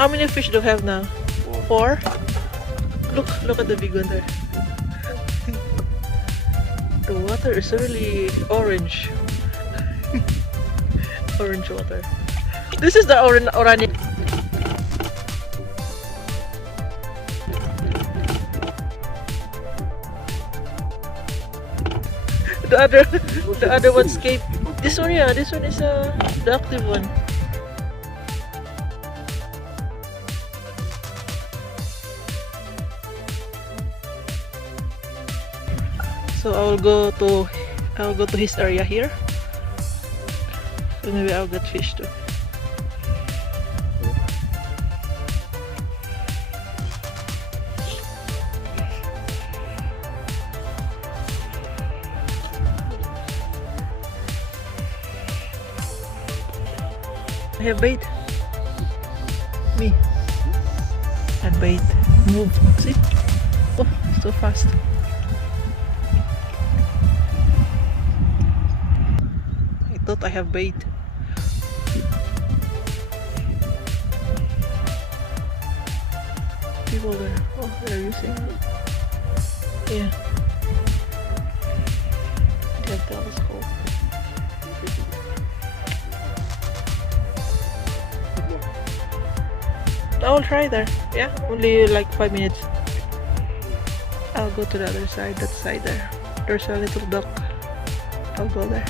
How many fish do you have now? Four? Look at the big one there. The water is really orange. Orange water. This is the orange. The other one escaped. This one, yeah, this one is the active one. So I'll go to his area here. So maybe I'll get fish too. I have bait. Me. I have bait. Move. See? Oh, so fast. I thought I have bait. People there. Oh, they're using it. Yeah. They have telescope. I'll try there. Yeah, only like 5 minutes. I'll go to the other side, that side there. There's a little dock. I'll go there.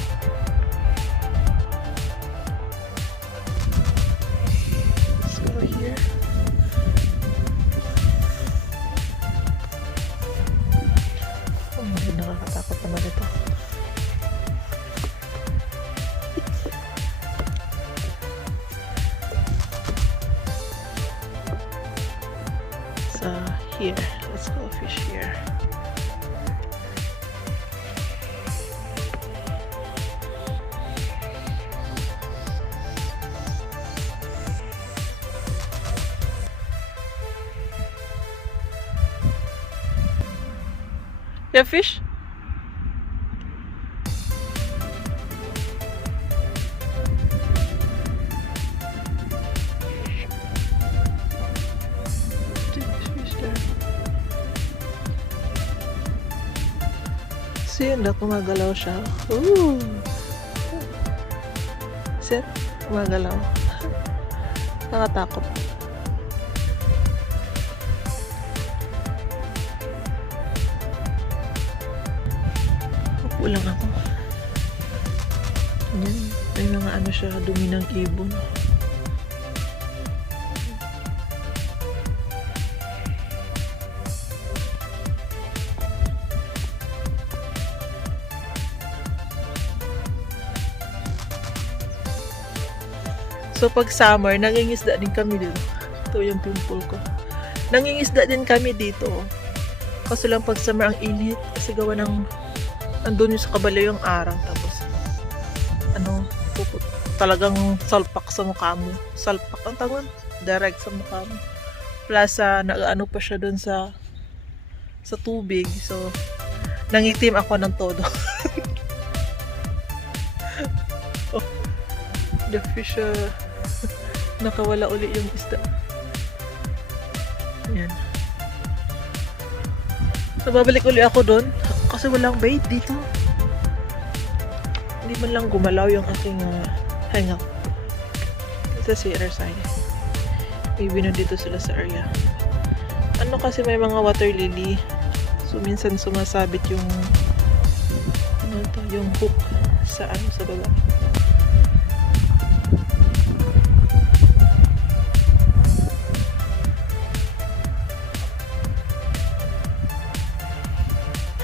Let's go here. Oh, hindi nakakatakot naman ito. Here, let's go fish here. You have fish? See, gumagalaw siya. Ooh! Set, gumagalaw. Nakatakot. Upo lang ako. Yan, may mga ano siya, dumi ng ibon. So pag summer, nangingisda din kami dito. Ito yung pimple ko. Nangingisda din kami dito. Kaso lang pag summer ang init. Kasi gawa ng andun yung sa kabalo yung araw. Tapos ano, talagang salpak sa mukha mo. Salpak ang tawag. Direct sa mukha mo. Plus nag-ano pa siya dun sa tubig. So nangitim ako ng todo. Oh, the fish nakawala uli yung isda. Ayan. So babalik uli ako doon kasi walang bait dito. Hindi man lang gumalaw yung aking hangout. Sa other side. Maybe nandito sila sa area. Ano kasi may mga water lily. So minsan sumasabit yung ano to, yung hook sa baba.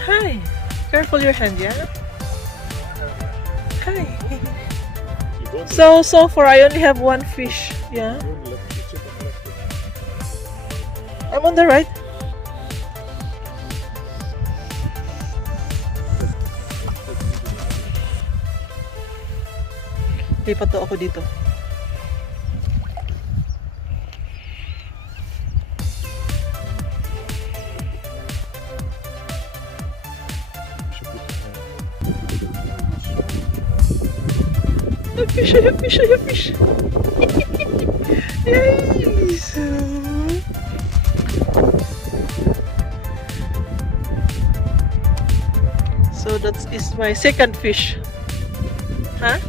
Hi! Careful your hand, yeah? Hi! So far I only have one fish, yeah? I'm on the right. Lipat to ako dito. I have fish, I have fish, I have fish. Yes! So that is my second fish. Huh?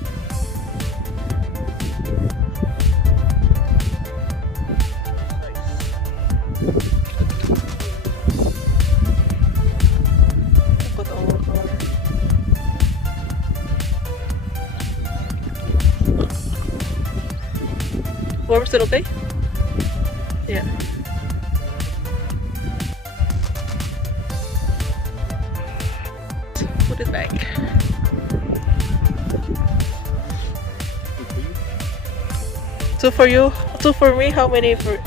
Put our car. Warm still okay? Yeah. Put it back. Two for you, two for me. How many for?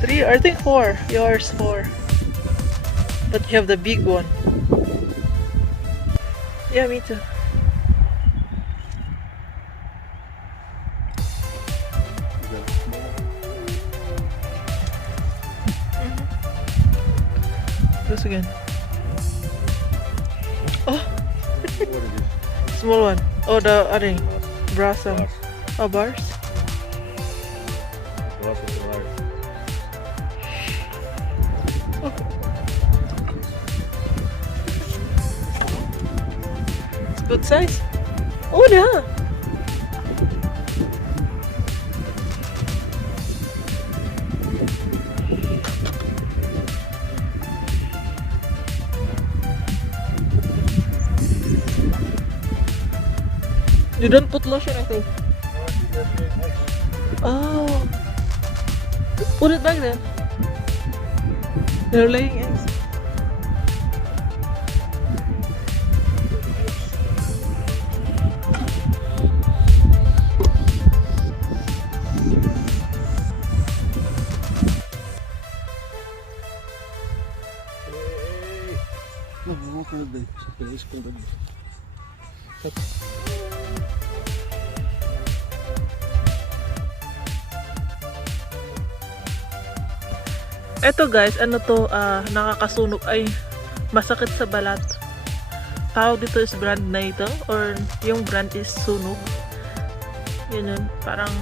Three? I think four. Yours four. But you have the big one. Yeah, me too. This again. Oh, small one. Oh, the other brassam. Oh, bars. Oh. It's good size. Oh, yeah. You don't put lotion, I think. Oh. Put it back then. They're laying eggs. Eto guys, ano to, nakakasunog, ay masakit sa balat. Tawag dito is brand na ito, or yung brand is sunog. Yun, parang,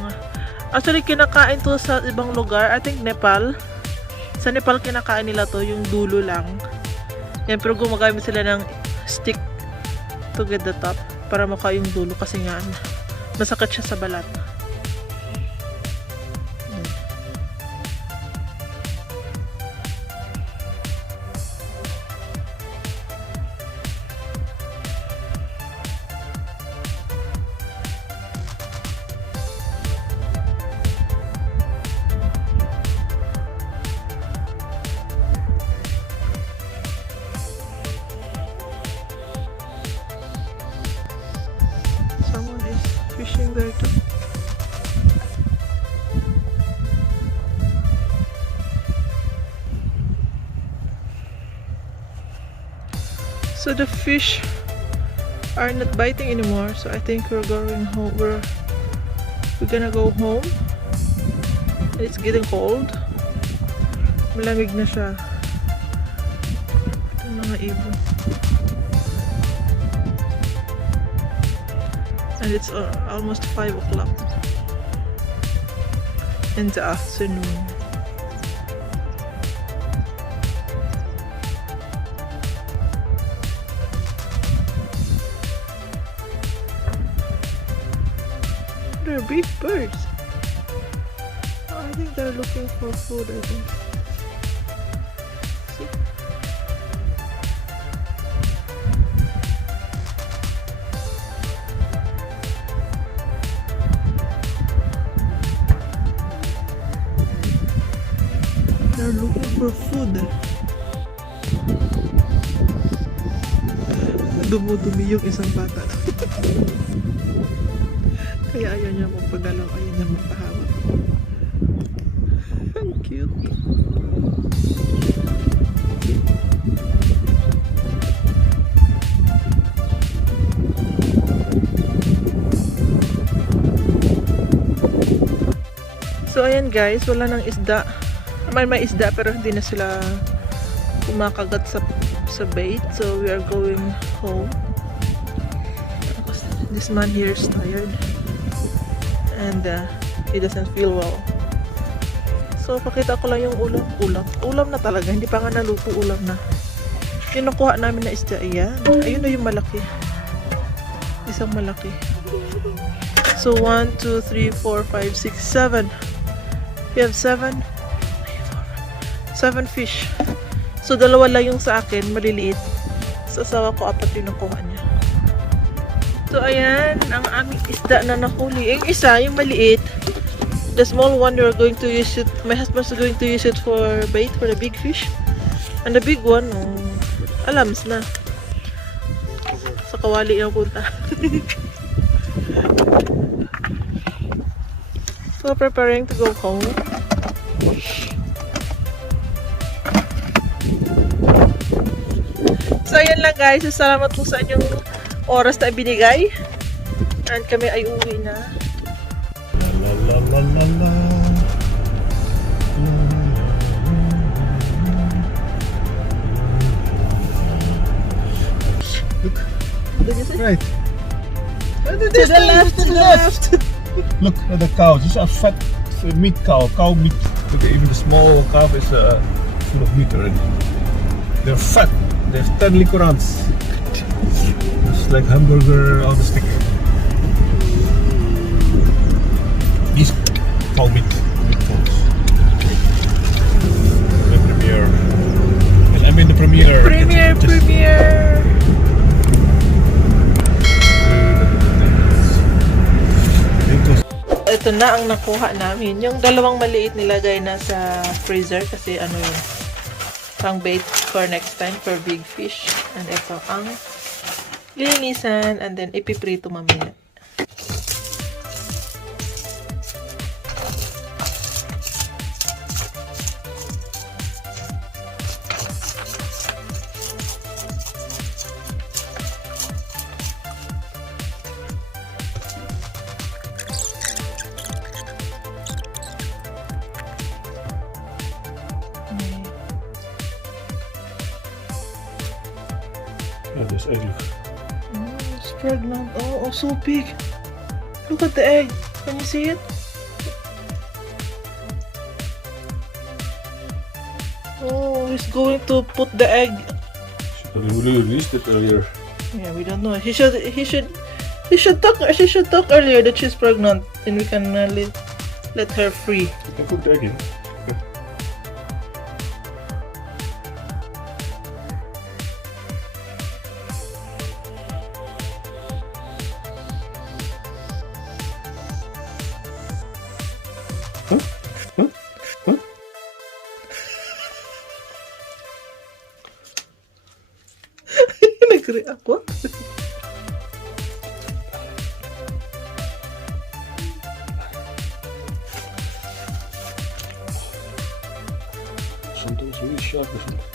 actually kinakain to sa ibang lugar, I think Nepal. Sa Nepal kinakain nila to, yung dulo lang. Yan, pero gumagamit sila ng stick to get the top, para maka yung dulo, kasi nga, masakit siya sa balat. Fishing there too. So the fish are not biting anymore, so I think we're going home. We're gonna go home. It's getting cold. Malamig na siya. Ito mga ibon. And it's almost 5 o'clock in the afternoon. They're big birds. Oh, I think they're looking for food, I think. See? They're looking for food. Dumudumi yung isang bata. Kaya ayaw niya magpagalaw, ayaw niya magpahawak. Ang cute. So ayan guys, wala nang isda. May isda pero hindi na sila kumakagat sa bait. So we are going home. This man here is tired and he doesn't feel well. So pakita ko lang yung ulam na talaga, hindi pa nga naluto, ulam na. Yung nakuha namin na isda, ayan. Ayun na yung malaki. Isang malaki. So, 1, 2, 3, 4, 5, 6, 7. We have 7 fish. So, dalawa lang yung sa akin, maliliit. Sa asawa ko, 4 yung nakuha niya. So, ayan, ang aming isda na nahuli. Yung isa, yung maliit, the small one, we're going to use it, my husband's going to use it for bait for the big fish. And the big one, alams na. Sa kawali yung punta. So, preparing to go home. So, ayan lang guys. Salamat po sa inyong oras na ibinigay. And kami ay uwi na. La la la la la. Look. Right. To the left, to the left. Look at the cows. These are fat meat cow. Cow meat. Look, even the small calf is full of meat already. They're fat. They have 10 licorans. It's like hamburger on a stick. These cow meat. Meatballs. The premiere. I mean the premiere. Premiere. Ito na ang nakuha namin. Yung dalawang maliit nilagay na sa freezer kasi ano yun, pang bait for next time for big fish. And ito ang lilinisan and then ipiprito mamaya. Yeah, there's egg. Oh, it's pregnant. Oh, so big. Look at the egg. Can you see it? Oh, he's going to put the egg. But we released it earlier. Yeah, we don't know. She should talk earlier that she's pregnant, and we can let her free. You can put the egg in. Okay. Huh? Huh? Huh? Nag-react ko. Sometimes really sharp, isn't it?